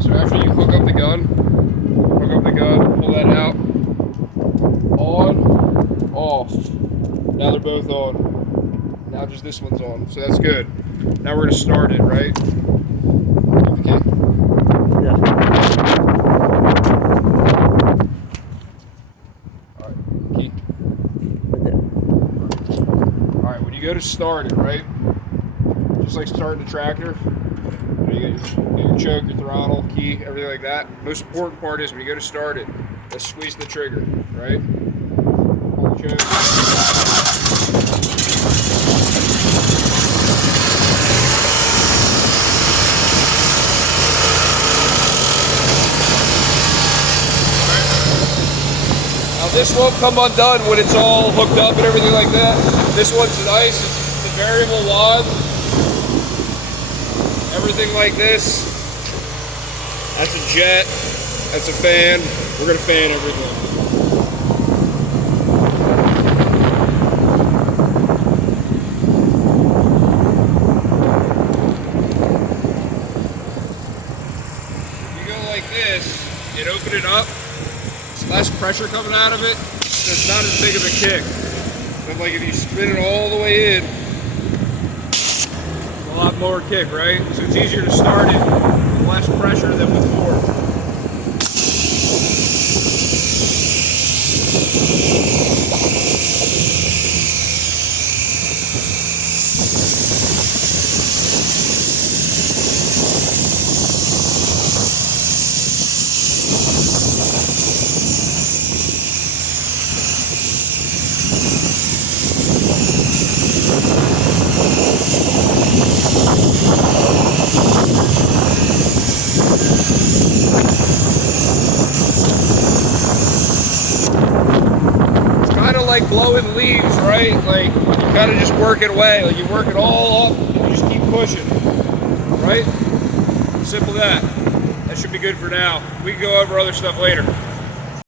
So after you hook up the gun, pull that out. On, off. Now they're both on. Now just this one's on. So that's good. Now we're gonna start it, right? Okay. Yeah. Alright, key. Right there. Alright, when you go to start it, right? Just like starting the tractor. You get your choke, your throttle, key, everything like that. Most important part is when you go to start it, let's squeeze the trigger, right? Pull the choke. Now this won't come undone when it's all hooked up and everything like that. This one's nice, it's a variable wad. Everything like this. That's a jet, that's a fan. We're gonna fan everything. If you go like this and open it up, it's less pressure coming out of it, so it's not as big of a kick. But like if you spin it all the way in, it's a lot more kick, right? So it's easier to start it with less pressure than with more. Like blowing leaves, right? Like you kind of just work it away. Like you work it all up and you just keep pushing, right? Simple that. That should be good for now. We can go over other stuff later.